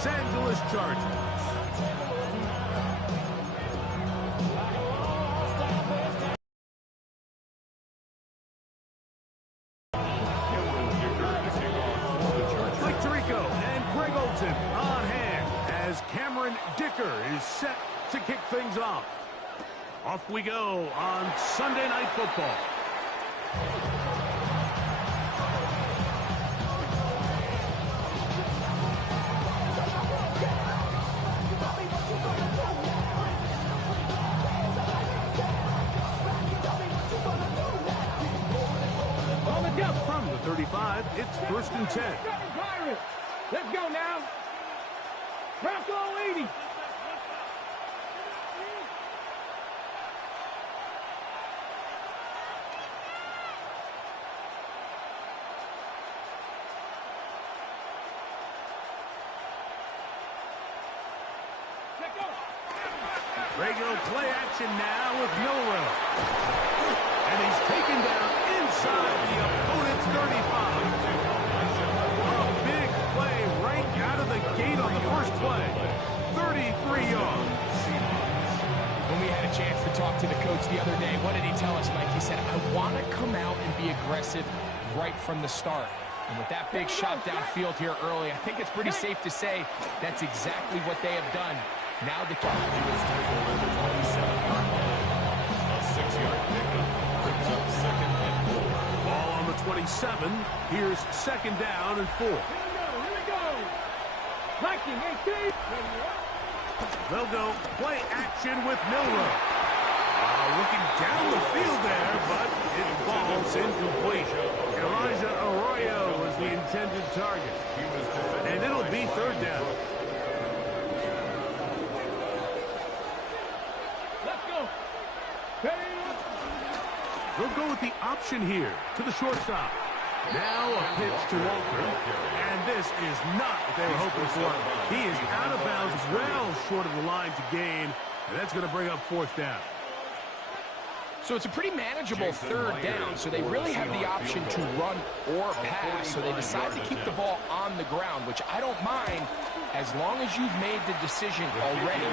Los Angeles Chargers. On hand as Cameron Dicker is set to kick things off. Off we go on Sunday Night Football. From the 35, it's 1st and 10. Let's go now. Bronco 80. Regular play action now with Miller. And he's taken down inside the opponent's 35. A big play right out of the gate on the first play. 33 yards. When we had a chance to talk to the coach the other day, what did he tell us, Mike? He said, I want to come out and be aggressive right from the start. And with that big shot downfield here early, I think it's pretty safe to say that's exactly what they have done. Now the kick. He was tackled at the 27-yard line. A 6-yard pickup brings up 2nd and 4. Ball on the 27. Here's 2nd down and 4. Here we go. Liking 18. They'll go play action with Milroe. Looking down the field there, but it falls incomplete. Elijah Arroyo was the intended target. And it'll be 3rd down. Let's go. They'll go with the option here to the shortstop. Now a pitch to Walker. And this is not what they were hoping for. He is out of bounds well short of the line to gain. And that's going to bring up 4th down. So it's a pretty manageable 3rd down, so they really have the option to run or pass, so they decide to keep the ball on the ground, which I don't mind as long as you've made the decision already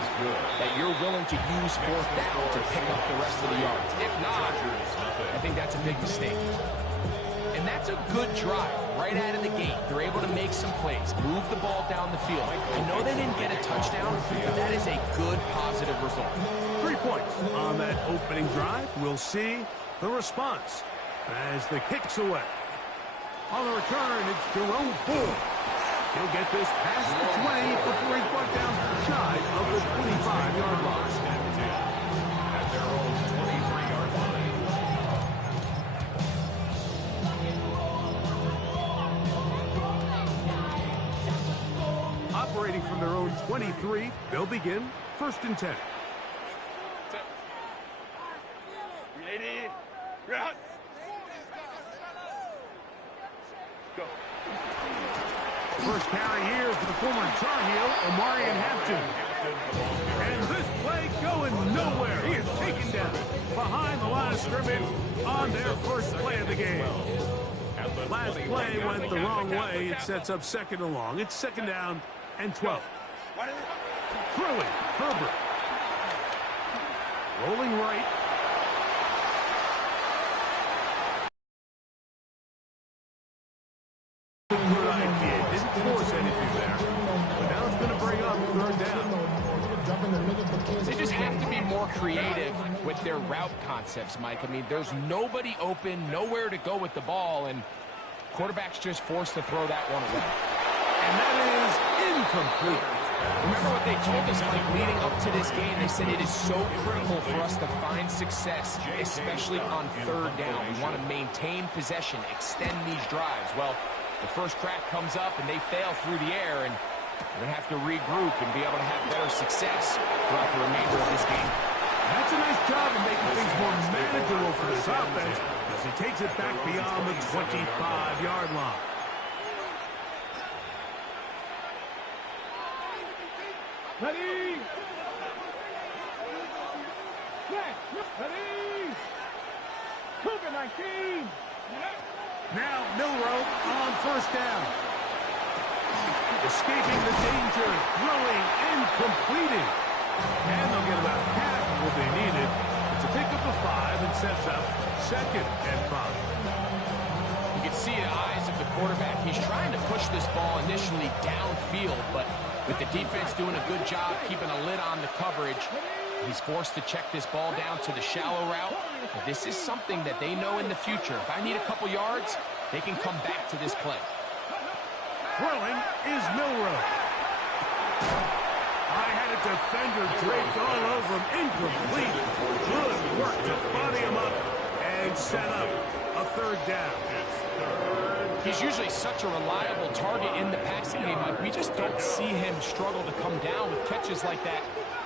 that you're willing to use 4th down to pick up the rest of the yards. If not, I think that's a big mistake. And that's a good drive right out of the gate. They're able to make some plays, move the ball down the field. I know they didn't get a touchdown, but that is a good, positive result. 3 points on that opening drive. We'll see the response as the kick's away. On the return, it's Jerome Ford. He'll get this past the 20 before he's brought down shy of the 25-yard line. At their own 23-yard line. Operating from their own 23, they'll begin 1st and 10. Ready? Rock. Go. First carry here for the former Tar Heel, Omarion Hampton. And this play going nowhere. He is taken down behind the line of scrimmage on their first play of the game. Last play went the wrong way. It sets up 2nd and long. It's 2nd down and 12. Throwing, Herbert. Rolling right. Good idea. Didn't force anything there. But now it's going to bring up 3rd down. They just have to be more creative with their route concepts, Mike. I mean, there's nobody open, nowhere to go with the ball, and quarterback's just forced to throw that one away. And that is incomplete. Remember what they told us, Mike, leading up to this game? They said it is so critical for us to find success, especially on 3rd down. We want to maintain possession, extend these drives. Well, the first crack comes up, and they fail through the air, and we're going to have to regroup and be able to have better success throughout the remainder of this game. That's a nice job of making things more manageable for this offense as he takes it back beyond the 25-yard line. Ready? Ready? COVID-19. Now Milroe on 1st down. Escaping the danger, throwing and completing. And they'll get about half of what they needed. It's a pickup of 5 and sets up 2nd and 5. You can see the eyes of the quarterback. He's trying to push this ball initially downfield, but with the defense doing a good job keeping a lid on the coverage, he's forced to check this ball down to the shallow route. But this is something that they know in the future. If I need a couple yards, they can come back to this play. Throwing is Milrow. I had a defender draped all over him. Incomplete. Good work to body him up and set up a 3rd down. He's usually such a reliable target in the passing game, Mike. We just don't see him struggle to come down with catches like that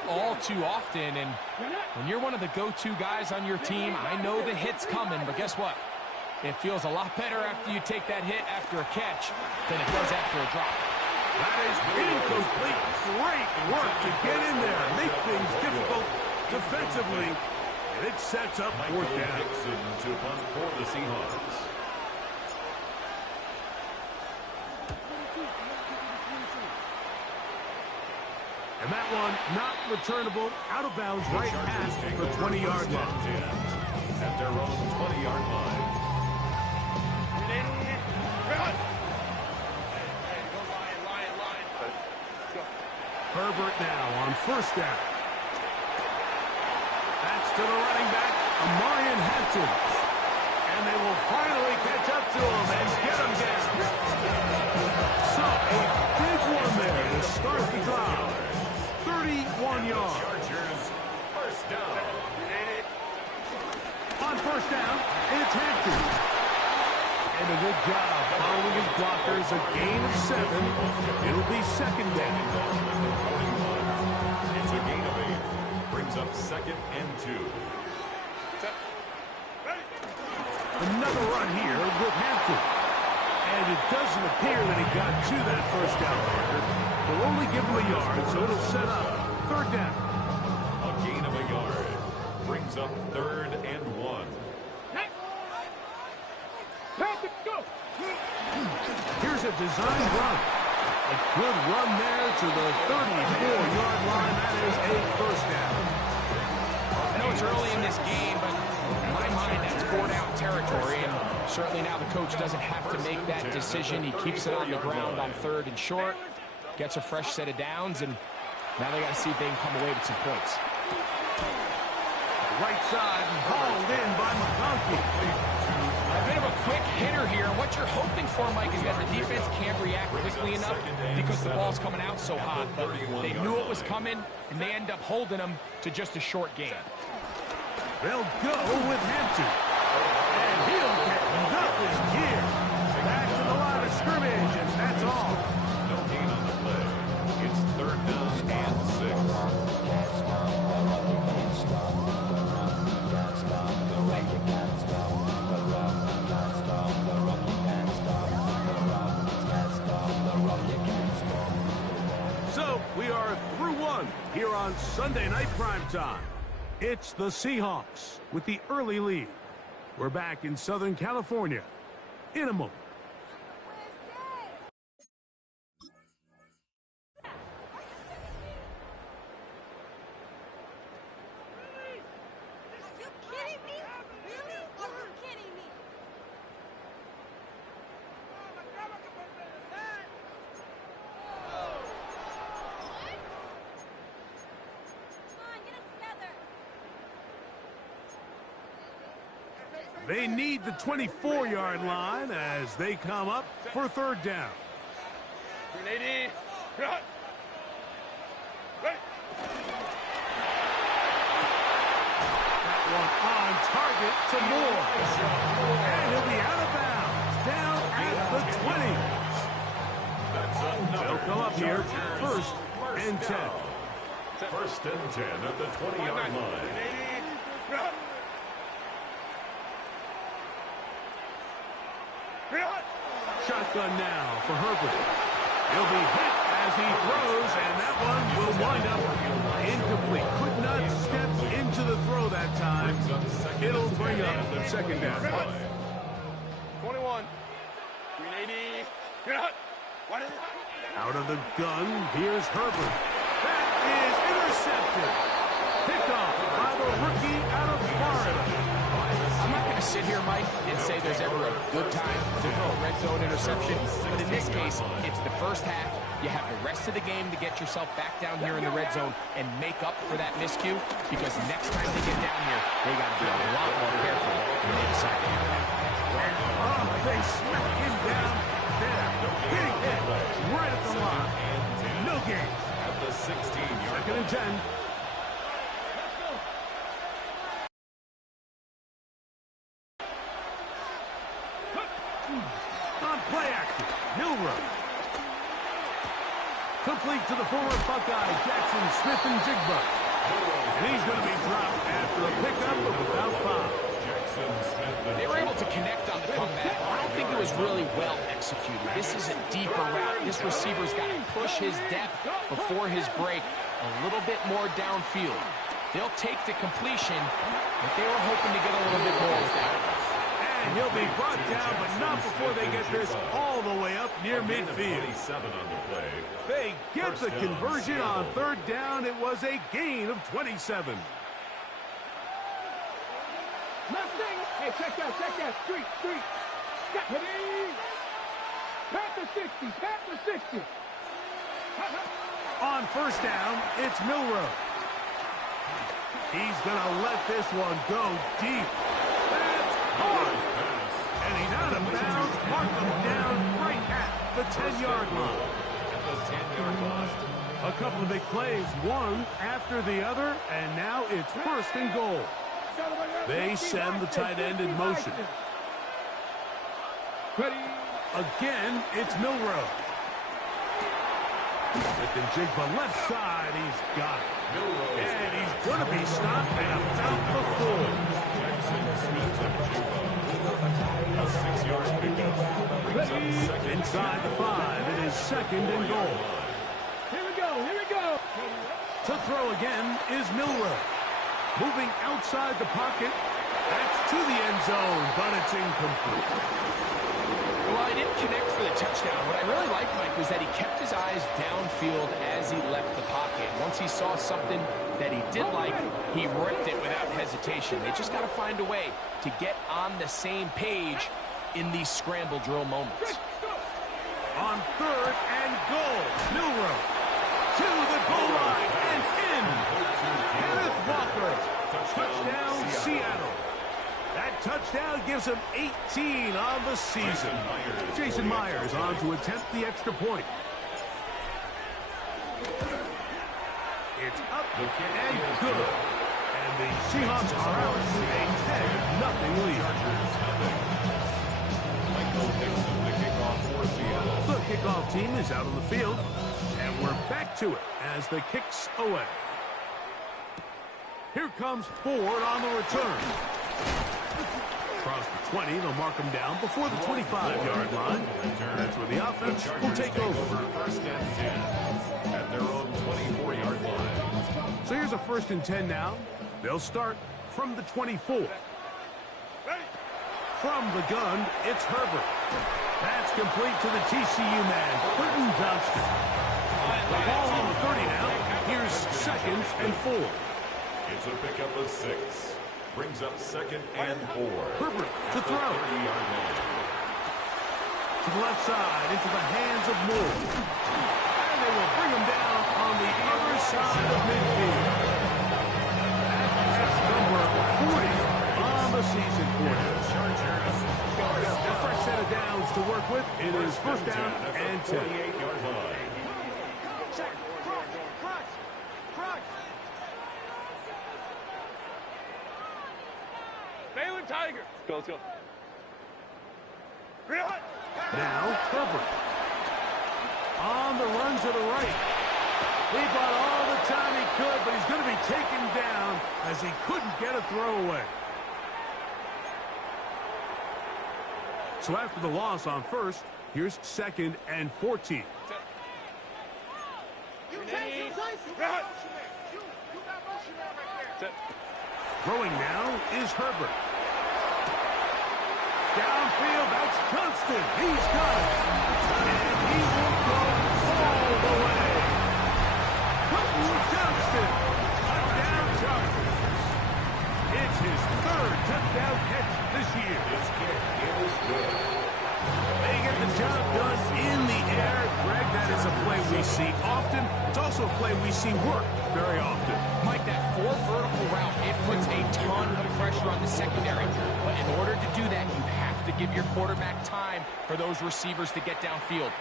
all too often. And when you're one of the go-to guys on your team, I know the hit's coming, but guess what? It feels a lot better after you take that hit after a catch than it does after a drop. That is incomplete. Great work to get in there, make things difficult defensively, and it sets up 4th down. Dixon to punt for the Seahawks. And that one not returnable, out of bounds right at the 20-yard line. At their own 20-yard line. Herbert now on 1st down. That's to the running back, Amarian Hampton. And they will finally catch up to him and get him down. So a big one there to start the drive. 31 yards. Chargers, 1st down. On 1st down, it's Hampton. And a good job following his blockers, a gain of 7. It'll be 2nd down. It's a gain of 8. Brings up 2nd and 2. Another run here with Hampton. And it doesn't appear that he got to that 1st down marker. They'll only give him a yard, so it'll set up 3rd down. A gain of a yard. Brings up 3rd and 1. Here's a design run. A good run there to the 34-yard line. That is a 1st down. I know it's early in this game, but in my mind, that's 4-down territory. And certainly now the coach doesn't have to make that decision. He keeps it on the ground on 3rd and short, gets a fresh set of downs, and now they got to see if they can come away with some points. Right side and hauled in by McConkey. A bit of a quick hitter here. What you're hoping for, Mike, is that the defense can't react quickly enough because the ball's coming out so hot. But they knew it was coming, and they end up holding them to just a short gain. They'll go with Hampton. And he'll get nothing here. Back to the line of scrimmage, and that's all. No gain on the play. It's 3rd down and 6. So we are through 1 here on Sunday Night Primetime. It's the Seahawks with the early lead. We're back in Southern California in a moment. They need the 24-yard line as they come up for 3rd down. That one on target to Moore. And he'll be out of bounds, down at the 20. They'll come up here, 1st and 10. 1st and 10 at the 20-yard line. Shotgun now for Herbert. He'll be hit as he throws, and that one will wind up incomplete. Could not step into the throw that time. It'll bring up 2nd down. 21. 380. Out of the gun, here's Herbert. That is intercepted. Picked off by the rookie out of Florida. I'm not going to sit here, Mike, and say there's ever a good time to throw a red zone interception. But in this case, it's the first half. You have the rest of the game to get yourself back down here in the red zone and make up for that miscue, because next time they get down here, they got to be a lot more careful when they decide to have that. And they smack him down there. Getting hit right at the line. No gain. At the 16-yard Second and 10. On play action, Milroe. Complete to the former Buckeye, Jackson Smith-Njigba. And he's going to be dropped after a pickup of about 5. They were able to connect on the comeback. I don't think it was really well executed. This is a deeper route. This receiver's got to push his depth before his break a little bit more downfield. They'll take the completion, but they were hoping to get a little bit more with that. And he'll be brought down, but not before they get this all the way up near midfield. 27 on the play. They get the conversion on third down. It was a gain of 27. Mustang. Hey, check that. Street. Ready? Pat the 60. On first down, it's Milroe. He's going to let this one go deep. That's hard. And he's out of bounds, marked him down right at the 10-yard line. At the 10-yard line. A couple of big plays, one after the other, and now it's first and goal. They send the tight end in motion. Ready? Again, it's Milroe. Smith-Njigba left side, he's got it. And he's going to be stopped at about the 4. A 6-yard pickup. Brings up second. Inside the 5, it is second and goal. Here we go. To throw again is Milroe. Moving outside the pocket. That's to the end zone, but it's incomplete. Well, he didn't connect for the touchdown. What I really liked, Mike, was that he kept his eyes downfield as he left the pocket. Once he saw something that he did like, he ripped it without hesitation. They just got to find a way to get on the same page in these scramble drill moments. On third and goal, Milroe to the goal line and in. Kenneth Walker, touchdown Seattle. That touchdown gives him 18 on the season. Jason Myers on to attempt the extra point. It's up and good. And the Seahawks are out with a 10-0 lead. The kickoff team is out on the field, and we're back to it as the kick's away. Here comes Ford on the return. Across the 20, they'll mark him down before the 25-yard line. That's where the offense will take over. First and 10 at their own 24-yard line. So here's a first and 10 now. They'll start from the 24. From the gun, it's Herbert. That's complete to the TCU man, Quentin Johnston. The ball on the 30 now. Here's second and 4. It's a pickup of 6. Brings up second and 4. Herbert to throw. 30-yard line. To the left side, into the hands of Moore. And they will bring him down on the other side of midfield. That's number 40 on the season for him. A fresh set of downs to work with. It is first down and 10. 48-yard line. Tiger. Let's go. Now, Herbert. On the run to the right. He bought all the time he could, but he's going to be taken down as he couldn't get a throwaway. So after the loss on first, here's second and 14. Throwing now is Herbert. Downfield, that's Johnston. He's got it. And he will go all away. Johnston. Touchdown Chargers. It's his third touchdown catch this year. His kick is good. They get the job done in the air. Greg, that is a play we see often. It's also a play we see work very often. Mike, that 4 vertical route, it puts a ton of pressure on the secondary. But in order to do that, you have to give your quarterback time for those receivers to get downfield.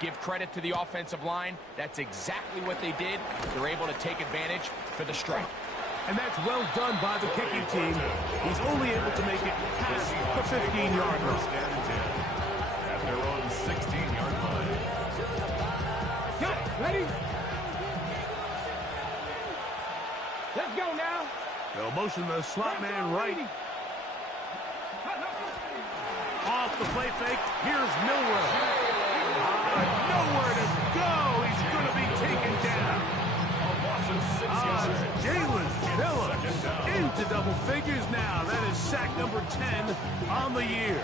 Give credit to the offensive line. That's exactly what they did. They're able to take advantage for the strike. And that's well done by the kicking team. He's only able to make it past the 15-yard line. First and 10 at their own 16-yard line. Ready? Let's go now. They'll motion the slot man right. Off the play fake. Here's Milroe. Nowhere to go. He's going to be taken down. Jalen Phillips into double figures now. That is sack number 10 on the year.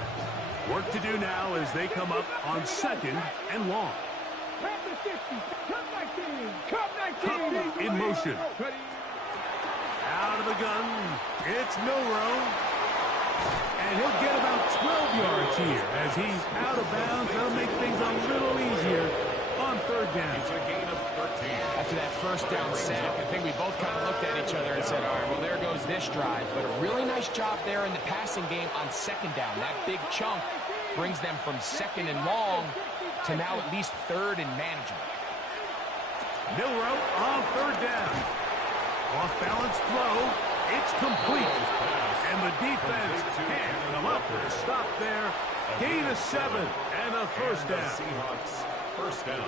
Work to do now as they come up on 2nd and long. Cup in motion. Out of the gun. It's Milroe. And he'll get about 12 yards here as he's out of bounds. That'll make things a little easier on 3rd down. It's a gain of 13. After that first down sack, I think we both kind of looked at each other and said, all right, well, there goes this drive. But a really nice job there in the passing game on 2nd down. That big chunk brings them from 2nd and long to now at least 3rd and manageable. Milroe on 3rd down. Off-balance throw. It's complete. And the defense can't come up with a stop there. Gain of 7 and a first down. Seahawks first down.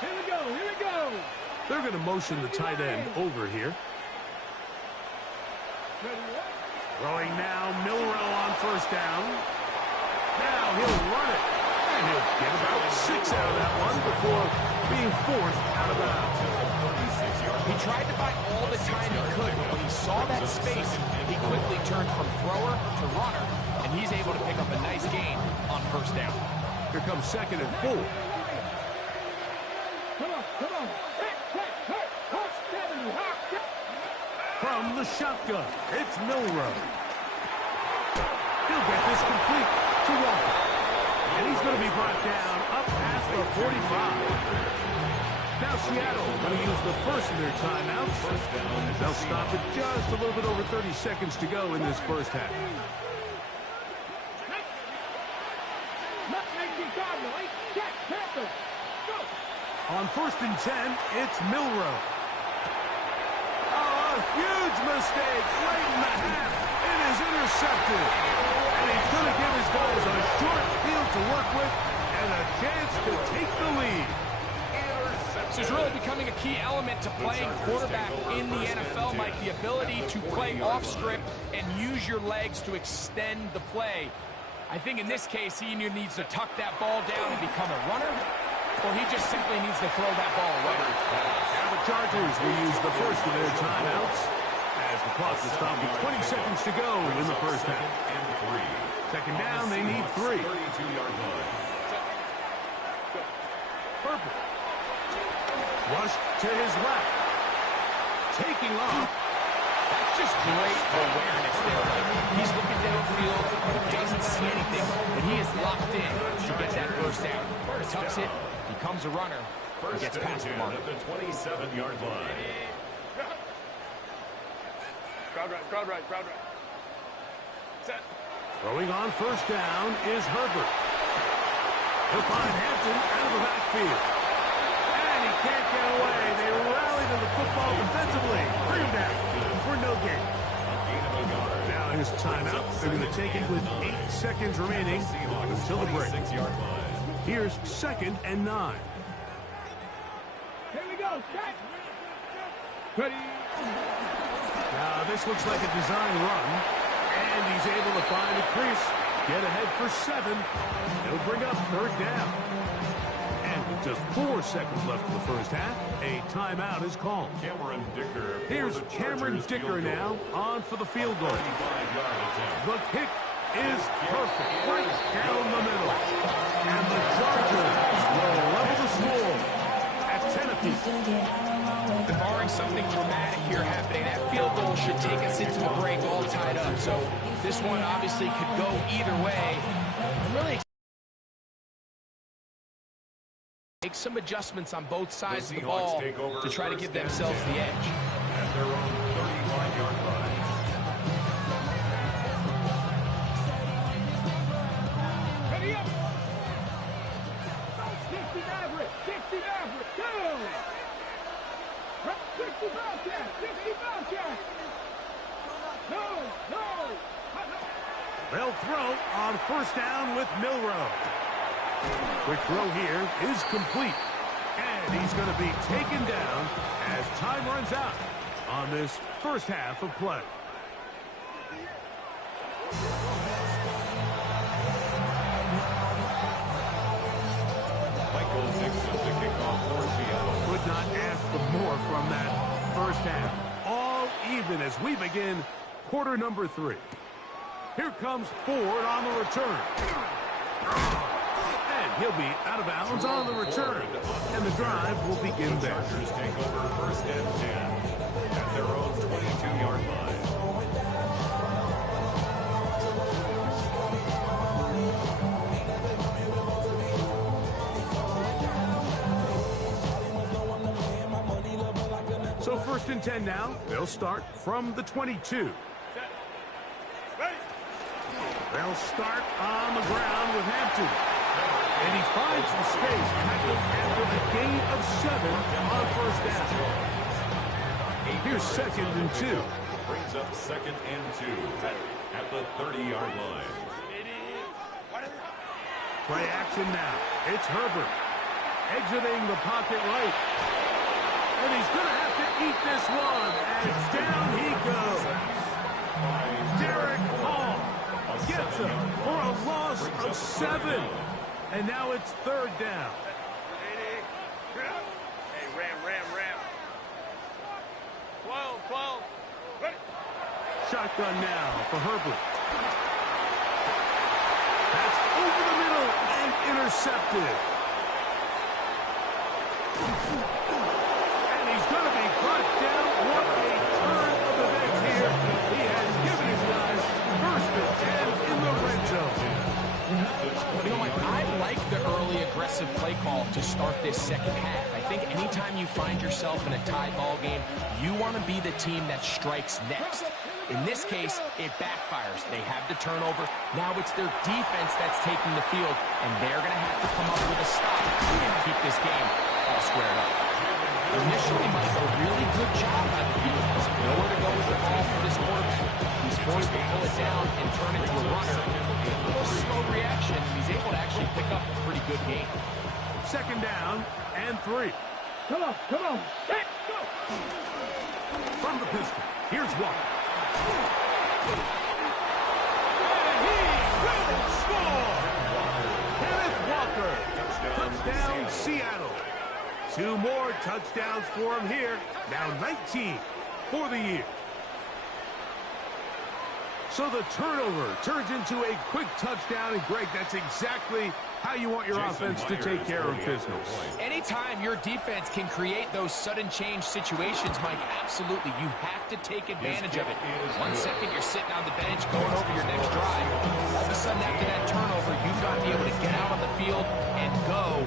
Here we go. Here we go. They're going to motion the tight end over here. Throwing now, Milroe on 1st down. Now he'll run it. And he'll get about 6 out of that one before being forced out of bounds. He tried to buy all the time he could, but when he saw that space, he quickly turned from thrower to runner, and he's able to pick up a nice gain on 1st down. Here comes 2nd and 4. Come on. From the shotgun, it's Milroe. He'll get this complete to Walker. And he's going to be brought down up past the 45. Now Seattle going to use the first of their timeouts. As they'll stop it just a little bit over 30 seconds to go in this first half. On 1st and 10, it's Milroe. Oh, a huge mistake late in the half. It is intercepted. And he's going to give his guys a short field to work with and a chance to take the lead. This is really becoming a key element to playing quarterback in the NFL, Mike, the ability to play off script and use your legs to extend the play. I think in this case, he either needs to tuck that ball down and become a runner, or he just simply needs to throw that ball away. Now the Chargers will use the first of their timeouts as the clock is stopped with 20 seconds to go in the first half. 2nd down, they need 3. 32-yard line. Purple. Rush to his left. Taking off. That's just great awareness there. He's looking downfield, doesn't see anything, but he is locked in to get that 1st down. Tucks it, becomes a runner, and gets past the mark. At the 27-yard line. Crowd right. Set. Throwing on 1st down is Herbert. He'll find Hampton out of the backfield. And he can't get away. They rally to the football defensively. Bring him down for no gain. Now his timeout. They're going to take it with 8 seconds remaining until the break. Here's 2nd and 9. Here we go. Set. Ready. Now this looks like a design run. And he's able to find a crease. Get ahead for 7. He'll bring up 3rd down. And with just 4 seconds left in the first half, a timeout is called. Cameron Dicker. Here's Cameron Dicker now on for the field goal. The kick is perfect, right down the middle. And the Chargers will level the score at 10 apiece. And barring something dramatic here happening, that field goal should take us into the break all tied up. So this one obviously could go either way. I'm really excited. Make some adjustments on both sides of the ball to try to give themselves the edge. At their own 31-yard line. Ready up. 60 Maverick. 60 Maverick. Go. 60 Bobcat. 60 Bobcat. No. No. They'll throw on first down with Milroe. Quick throw here is complete. And he's going to be taken down as time runs out on this first half of play. Michael Dixon to kick off for Seattle. Could not ask for more from that first half. All even as we begin quarter number 3. Here comes Ford on the return. And he'll be out of bounds on the return. And the drive will begin there. Chargers take over first and 10 at their own 22-yard line. So first and 10 now. They'll start from the 22. They'll start on the ground with Hampton. And he finds some space tackled after a gain of 7 on first down. Here's second and 2. Brings up second and 2 at the 30-yard line. Play action now. It's Herbert exiting the pocket right. And he's going to have to eat this one. And down he goes. Derek Hall gets him for a loss of 7. And now it's third down. Hey, ram. 12. Ready. Shotgun now for Herbert. That's over the middle and intercepted. And he's going to be brought down. What a turn of events here. He has given his guys first and 10 in the red zone. You know, Mike, I like the early aggressive play call to start this second half. I think anytime you find yourself in a tie ball game, you want to be the team that strikes next. In this case, it backfires. They have the turnover. Now it's their defense that's taking the field, and they're going to have to come up with a stop and keep this game all squared up. Initially, Mike, a really good job by the defense. Nowhere to go with the ball for this quarterback. He's forced to pull it down and turn it to a runner. A little slow reaction. He's able to actually pick up a pretty good game. Second down and 3. Come on. Let's go. From the pistol, here's Walker. And he will score! Kenneth Walker. Touchdown, Seattle. 2 more touchdowns for him here. Now 19 for the year. So the turnover turns into a quick touchdown. And, Greg, that's exactly how you want your offense to take care of business. Anytime your defense can create those sudden change situations, Mike, absolutely, you have to take advantage of it. 1 second you're sitting on the bench going over your next drive. All of a sudden after that turnover, you've got to be able to get out on the field and go.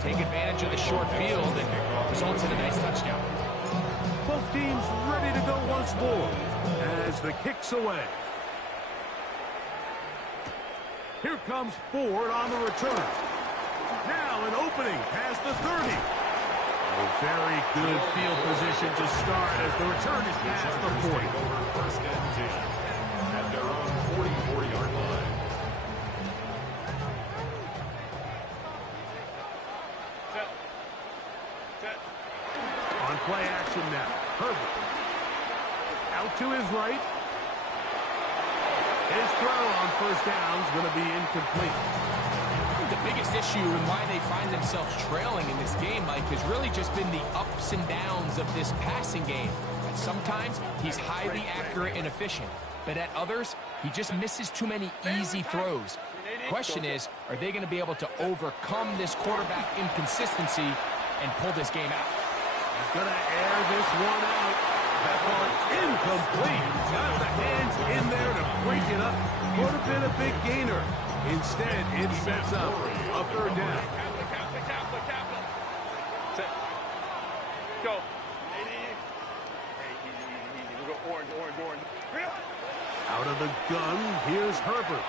Take advantage of the short field and results in a nice touchdown. Both teams ready to go once more as the kick's away. Here comes Ford on the return. Now an opening past the 30. A very good field position to start as the return is past the 40. First and 10 at their own 44-yard line. On play action now. Herbert. Out to his right. His throw on first down is going to be incomplete. The biggest issue and why they find themselves trailing in this game, Mike, has really just been the ups and downs of this passing game. And sometimes he's highly accurate and efficient, but at others, He just misses too many easy throws. Question is, are they going to be able to overcome this quarterback inconsistency and pull this game out? He's going to air this one out. That ball incomplete. Got the hands in there to break it up. Would have been a big gainer. Instead, it sets up a third down. Set. Go. Hey, easy. Go orange. Out of the gun, here's Herbert.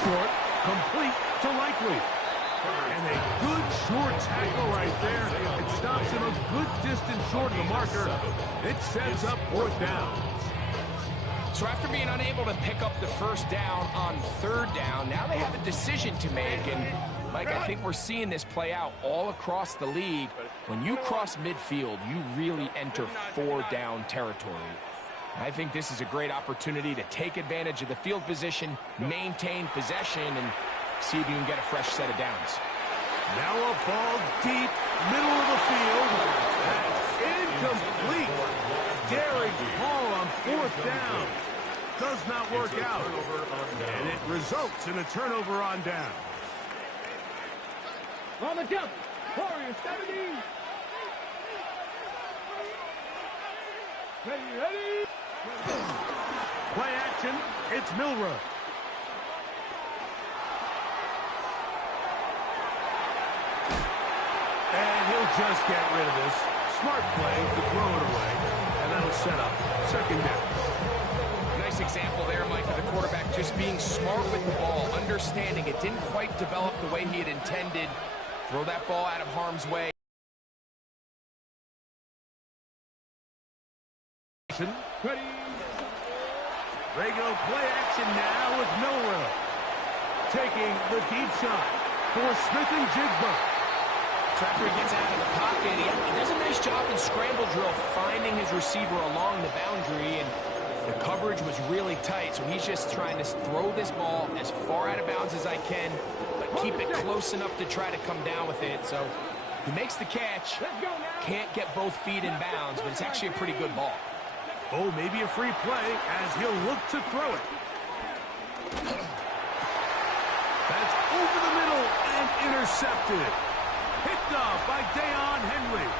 Short, complete to Likely. And a good short tackle right there. It stops him a good distance short of the marker. It sets up fourth down. So after being unable to pick up the first down on third down, now they have a decision to make. And, Mike, I think we're seeing this play out all across the league. When you cross midfield, you really enter four-down territory. I think this is a great opportunity to take advantage of the field position, maintain possession, and see if you can get a fresh set of downs. Now a ball deep, middle of the field. That's incomplete. Derek Hall on fourth down. Does not work out. And it results in a turnover on down. On the jump. Warriors 70. Ready. Play action. It's Milrow. And he'll just get rid of this. Smart play to throw it away. And that'll set up second down. Nice example there, Mike, of the quarterback just being smart with the ball, understanding it didn't quite develop the way he had intended. Throw that ball out of harm's way. Ready. They go play action now with Milrow. Taking the deep shot for Smith and Jigba. So after he gets out of the pocket, he does a nice job in scramble drill, finding his receiver along the boundary, and the coverage was really tight, so he's just trying to throw this ball as far out of bounds as I can, but keep it close enough to try to come down with it. So he makes the catch, can't get both feet in bounds, but it's actually a pretty good ball. Oh, maybe a free play as he'll look to throw it. That's over the middle and intercepted. Picked off by Deion Henry.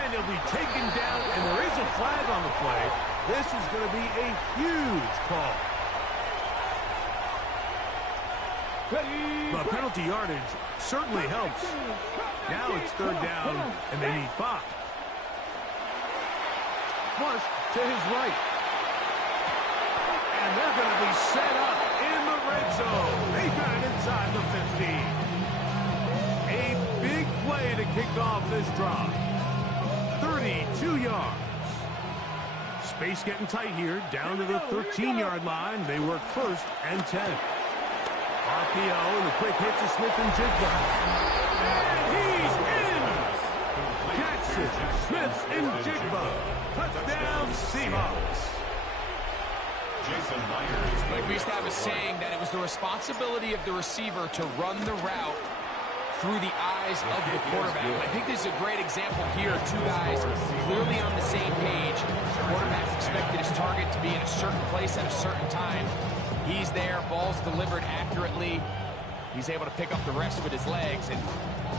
And he'll be taken down, and there is a flag on the play. This is going to be a huge call. The penalty yardage certainly helps. Now it's third down, and they need 5. Flush to his right. And they're going to be set up in the red zone. They got it inside the 15. A big play to kick off this drive. 32 yards. Space getting tight here, down to the 13-yard line. They work first and 10. RPO and a quick hit to Smith and Jigba. And he's in! Jackson, Smith, and Jigba. Touchdown, Seahawks. Jason Myers. Like we used to have a saying that it was the responsibility of the receiver to run the route through the eyes of the quarterback. I think this is a great example here. Two guys clearly on the same page. The quarterback expected his target to be in a certain place at a certain time. He's there, ball's delivered accurately. He's able to pick up the rest with his legs, and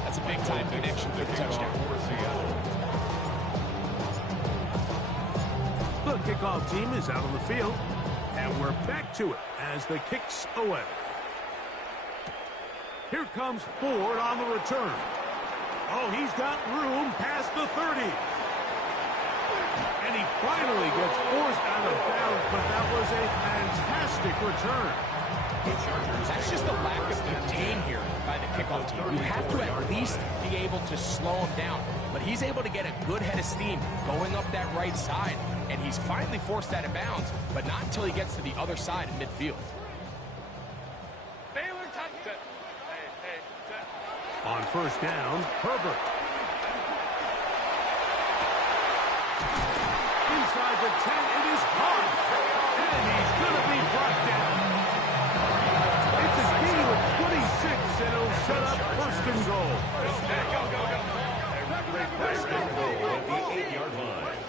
that's a big-time connection for the touchdown. The kickoff team is out on the field, and we're back to it as the kick's away. Here comes Ford on the return. Oh, he's got room past the 30. And he finally gets forced out of bounds, but that was a fantastic return. That's just a lack of contain here by the kickoff team. You have to at least be able to slow him down. But he's able to get a good head of steam going up that right side. And he's finally forced out of bounds, but not until he gets to the other side of midfield. On first down, Herbert. Inside the 10, it is Hart. And he's going to be brought down. It's a gain of 26, and it'll set up first and goal. First and goal at the 8-yard line.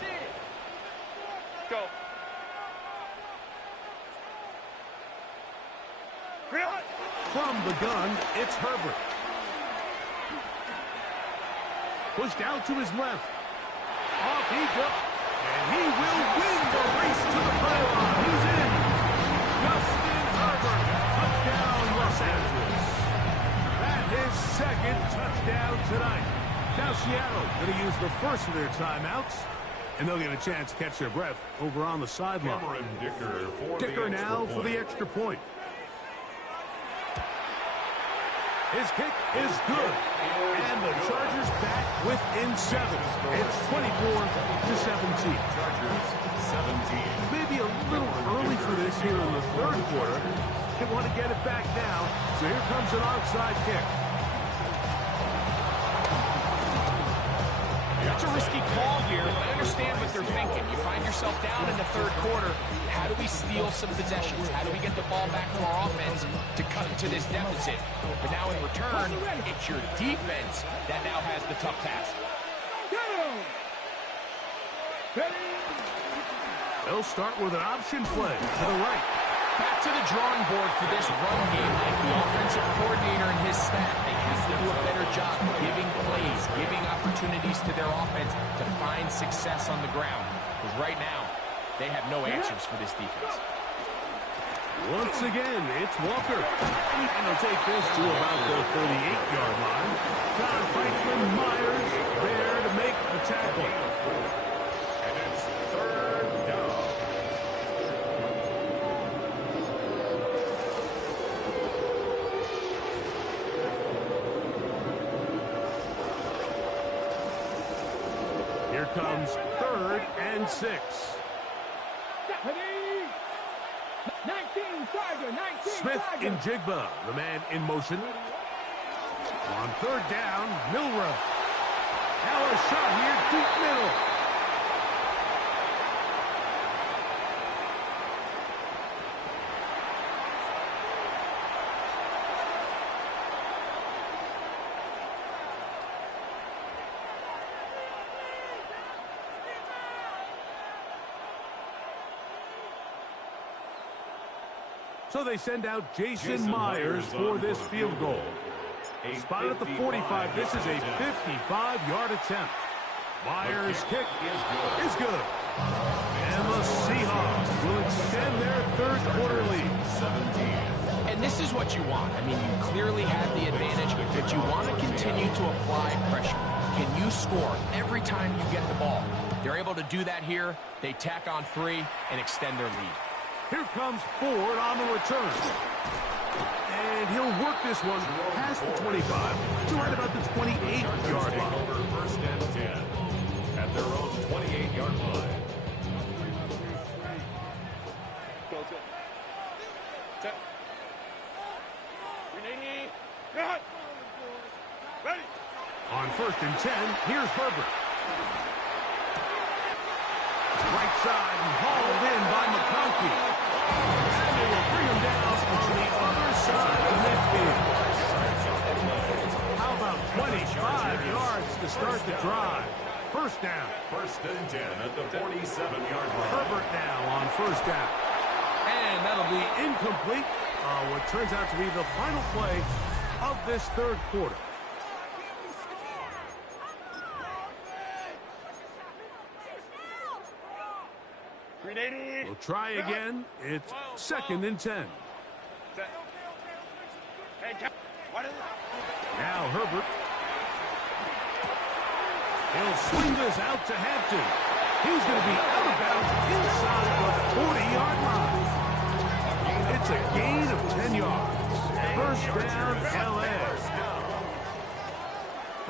Go. the gun, it's Herbert. Pushed out to his left. Off he goes. And he will win the race to the pylon. He's in. Justin Herbert. Touchdown, Los Angeles. That is second touchdown tonight. Now Seattle going to use the first of their timeouts. And they'll get a chance to catch their breath over on the sideline. Dicker now for the extra point. His kick is good. And the Chargers back within 7. It's 24-17. Chargers 17. Maybe a little early for this here in the third quarter. They want to get it back now. So here comes an onside kick. It's a risky call here, but I understand what they're thinking. You find yourself down in the third quarter. How do we steal some possessions? How do we get the ball back to our offense to cut to this deficit? But now in return, it's your defense that now has the tough task. They'll start with an option play to the right. Back to the drawing board for this run game. Like the offensive coordinator and his staff, they have to do a better job giving plays, giving opportunities to their offense to find success on the ground. Because right now, they have no answers for this defense. Once again, it's Walker. And they'll take this to about the 38-yard line. John Franklin Myers there to make the tackle. And it's third down. Here comes 3rd and 6. 19, Tiger, 19, Smith Tiger. in Jigba, the man in motion. On 3rd down, Milrow. Now a shot here, deep middle. So they send out Jason Myers for this field goal. Spotted at the 45. This is a 55-yard attempt. Myers' kick is good. And the Seahawks will extend their third quarter lead. 17. And this is what you want. I mean, you clearly have the advantage, but you want to continue to apply pressure. Can you score every time you get the ball? They're able to do that here. They tack on 3 and extend their lead. Here comes Ford on the return. And he'll work this one past the 25 to right about the 28-yard line. Over first and 10 at their own 28-yard line. Go, go. Set. 380. Cut. Ready. On 1st and 10, here's Herbert. Right side and hauled in by McConkey. And they will bring him down on the other side of midfield. How about 25 yards to start the drive? 1st down. 1st and 10 at the 47-yard line. Herbert now on 1st down. And that'll be incomplete. What turns out to be the final play of this third quarter. We'll try again. It's 2nd and 10. Now Herbert. He'll swing this out to Hampton. He's going to be out of bounds inside the 40-yard line. It's a gain of 10 yards. 1st down, L.A.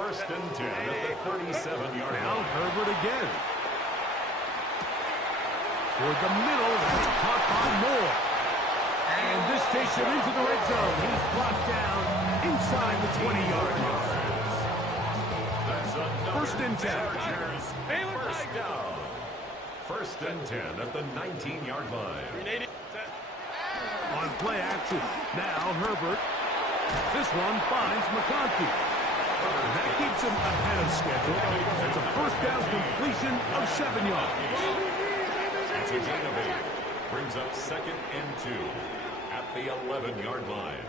1st and 10 at the 37-yard line. Now Herbert again. Toward the middle, that's caught by Moore. And this takes him into the red zone. He's blocked down inside the 20-yard line. That's another 1st and 10. Chargers first down. 1st and 10 at the 19-yard line. On play action. Now Herbert. This one finds McConkey. And that keeps him ahead of schedule. That's a 1st down completion of 7 yards. It's a gain of 8. Brings up 2nd and 2 at the 11-yard line.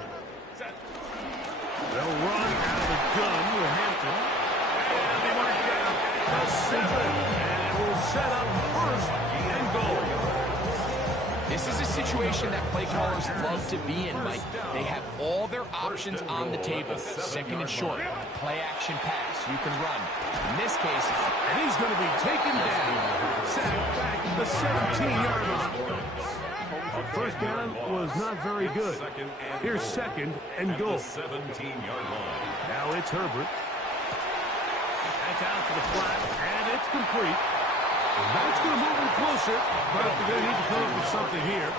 They'll run out of the gun with Hampton. And they mark down the 7. And it will set up first and goal. This is a situation that play callers love to be in, Mike. They have all their options on the table. Second and short, play action pass, you can run. In this case, and he's going to be taken down. Sacked back at the 17-yard line. First down was not very good. Here's second and goal. 17-yard line. Now it's Herbert. That's out to the flat, and it's complete. That's going to move him closer, but they're going to need to come up with something here.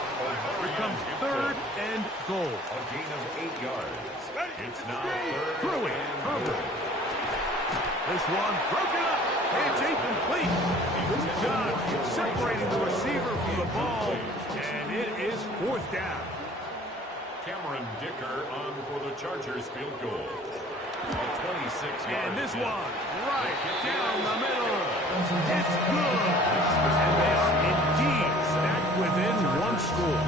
Here comes third and goal. A gain of 8 yards. It's now third. Throwing, Herbert. This one broken up. It's incomplete. Good job separating the receiver from the ball, and it is fourth down. Cameron Dicker on for the Chargers field goal. A 26-yard. And this one right down the middle. It's good. And they are indeed back within one score.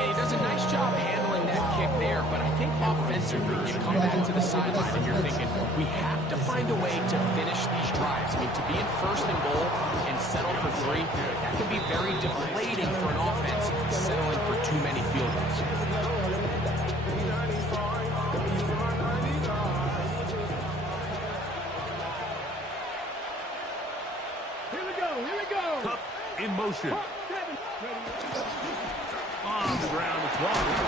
yeah, he does a nice job handling that kick there, but I think offensively you come back to the sideline and you're thinking, we have to find a way to finish these drives. I mean, to be in first and goal and settle for 3, that can be very deflating for an offense, settling for too many field goals. Cup in motion. On the ground, it's Walker.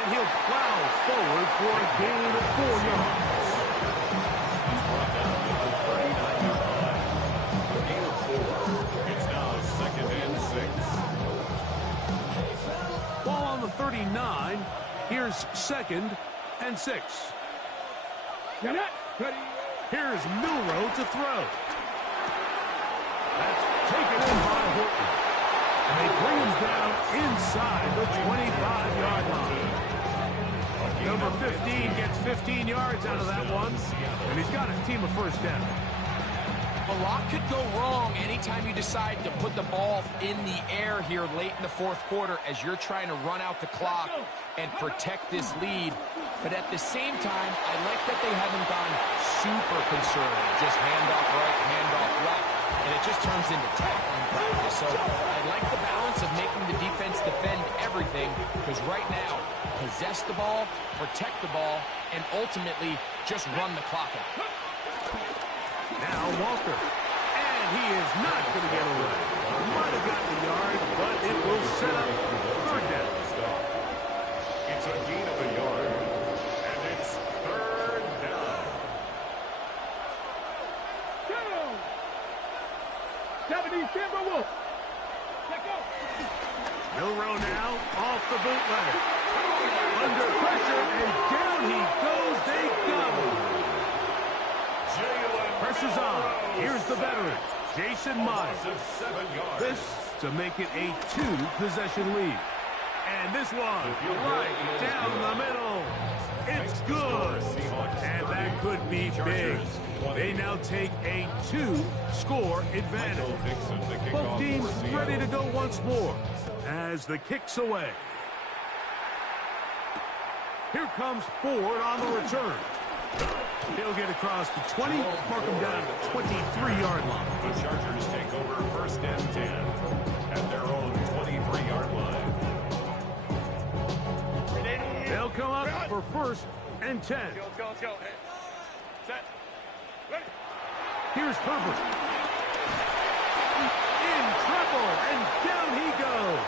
And he'll plow forward for a gain of 4 yards. He's brought down at the 39-yard line. A gain of 4. It's now second and 6. Ball on the 39. Here's second and 6. Here's Milrow to throw. That's taken in by Horton. And they bring him down inside the 25-yard line. Number 15 gets 15 yards out of that one, and he's got his team a first down. A lot could go wrong anytime you decide to put the ball in the air here late in the fourth quarter as you're trying to run out the clock and protect this lead. But at the same time, I like that they haven't gone super conservative. Just handoff right, handoff left. And it just turns into tackling practice. So I like the balance of making the defense defend everything, because right now, possess the ball, protect the ball, and ultimately just run the clock out. Now Walker. And he is not going to get away. Might have gotten the yard, but it will set up third down. It's a gain of a yard, and it's third down. 70 Timberwolves. Milrow now off the bootleg. Under pressure, and down he goes. They got him. Pressure's on. Here's the veteran, Jason Myers. This to make it a 2-possession lead. And this one right down the middle. It's good. And that could be big. They now take a 2-score advantage. Both teams ready to go once more as the kick's away. Here comes Ford on the return. He'll get across the 20, mark him down to the 23-yard line. The Chargers take over first and 10 at their own 23-yard line. They'll come up for first and 10. Let's go. Hey. Set. Ready. Here's Herbert. In trouble, and down he goes.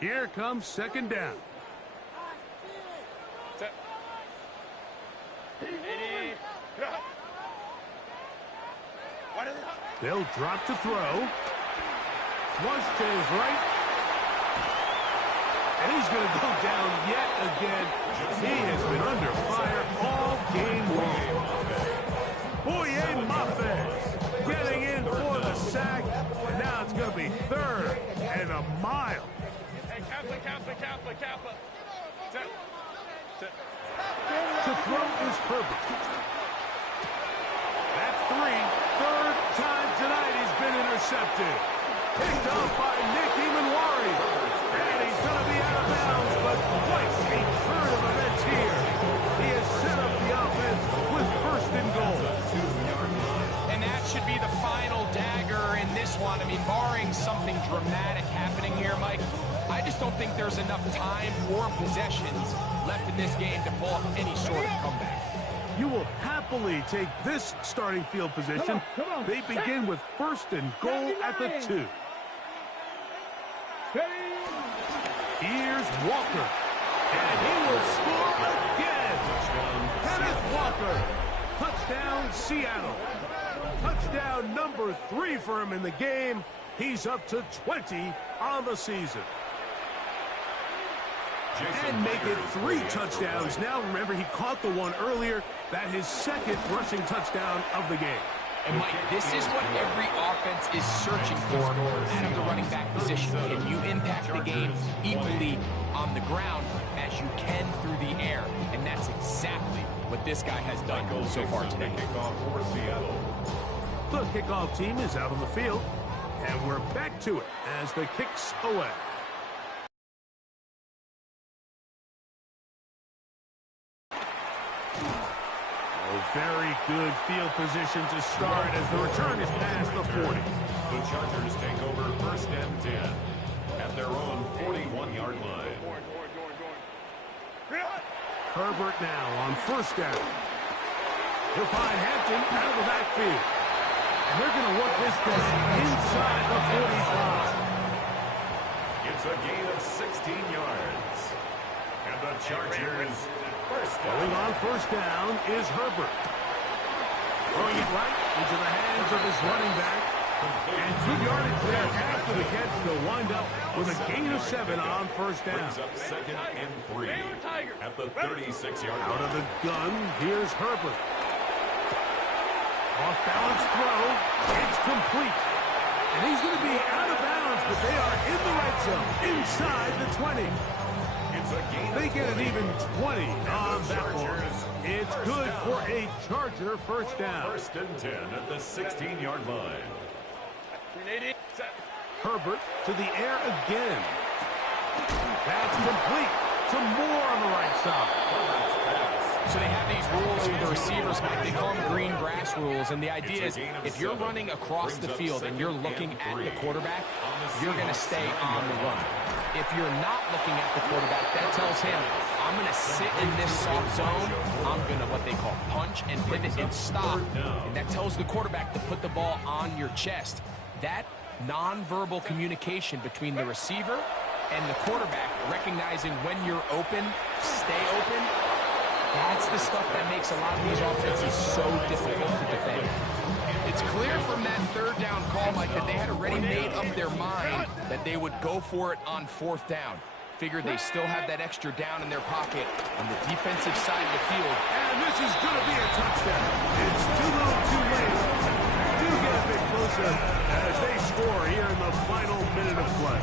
Here comes second down. Set. They'll drop to throw. Flush to his right. And he's going to go down yet again. He has been under fire all game long. Boye Mafe getting in for the sack. And now it's going to be third and a mile. Hey, Kappa. Set. To throw is Herbert. That's 3. Third time tonight he's been intercepted. Picked up by Nick Emanwari. And he's going to be out of bounds, but quite a turn of events here. He has set up the offense with first and goal. And that should be the final dagger in this one. I mean, barring something dramatic happening here, Mike, I just don't think there's enough time or possessions left in this game to pull off any sort of comeback. You will happily take this starting field position. Come on. They begin with first and goal at the 2. Here's Walker. And he will score again. Kenneth Walker. Touchdown, Seattle. Touchdown number 3 for him in the game. He's up to 20 on the season. And make it 3 touchdowns. Now, remember, he caught the one earlier. That his second rushing touchdown of the game. And, Mike, this is what every offense is searching for out of the running back position. Can you impact the game equally on the ground as you can through the air? And that's exactly what this guy has done so far today. The kickoff team is out on the field, and we're back to it as the kicks away. Very good field position to start as the return is past the 40. The Chargers take over first and 10 at their own 41-yard line. Herbert now on first down. He'll find Hampton out of the backfield. And they're going to work this guy inside the 45. It's a gain of 16 yards. And the Chargers going on first down is Herbert. Throwing it right into the hands of his running back. And good yardage there after the catch to wind up with a gain of 7 on first down. brings up second and 3 at the 36-yard line. Out of the gun, here's Herbert. Off-balance throw. It's complete. And he's going to be out of bounds, but they are in the red zone, inside the 20. They get an even 20 on that one. It's good for a Charger first down. First and 10 at the 16-yard line. Herbert to the air again. That's complete. Some more on the right side. So they have these rules for the receivers, Mike. They call them green grass rules. And the idea is if you're running across the field and you're looking at the quarterback, you're going to stay on the run. If you're not looking at the quarterback, that tells him, I'm going to sit in this soft zone. I'm going to, what they call, punch and pivot and stop. And that tells the quarterback to put the ball on your chest. That nonverbal communication between the receiver and the quarterback, recognizing when you're open, stay open, that's the stuff that makes a lot of these offenses so difficult to defend. It's clear from that third down call, Mike, that they had already made up their mind that they would go for it on fourth down. Figure they still have that extra down in their pocket on the defensive side of the field. And this is going to be a touchdown. It's too little, too late. Do get a bit closer as they score here in the final minute of play.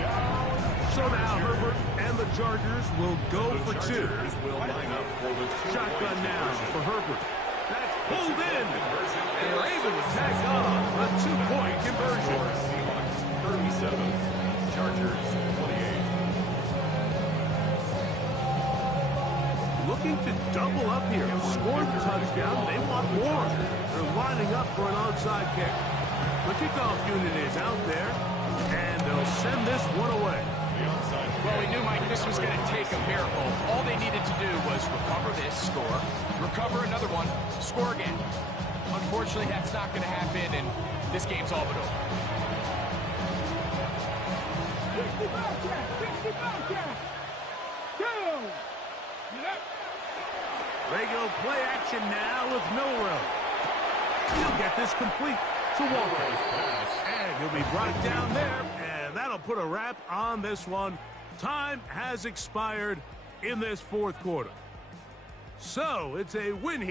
So now Herbert and the Chargers will go for 2. Shotgun now for Herbert. That's pulled in. They're able to tag on a 2-point conversion. 37, Chargers 28. Looking to double up here. Score the touchdown. They want more. They're lining up for an onside kick. The kickoff unit is out there, and they'll send this one away. Well, we knew, Mike, this was going to take a miracle. All they needed to do was recover this, score, recover another one, score again. Unfortunately, that's not going to happen, and this game's all but over. 2. They go play action now with Milrow. He'll get this complete to Walker. And he'll be brought down there, and that'll put a wrap on this one. Time has expired in this fourth quarter. So it's a win here.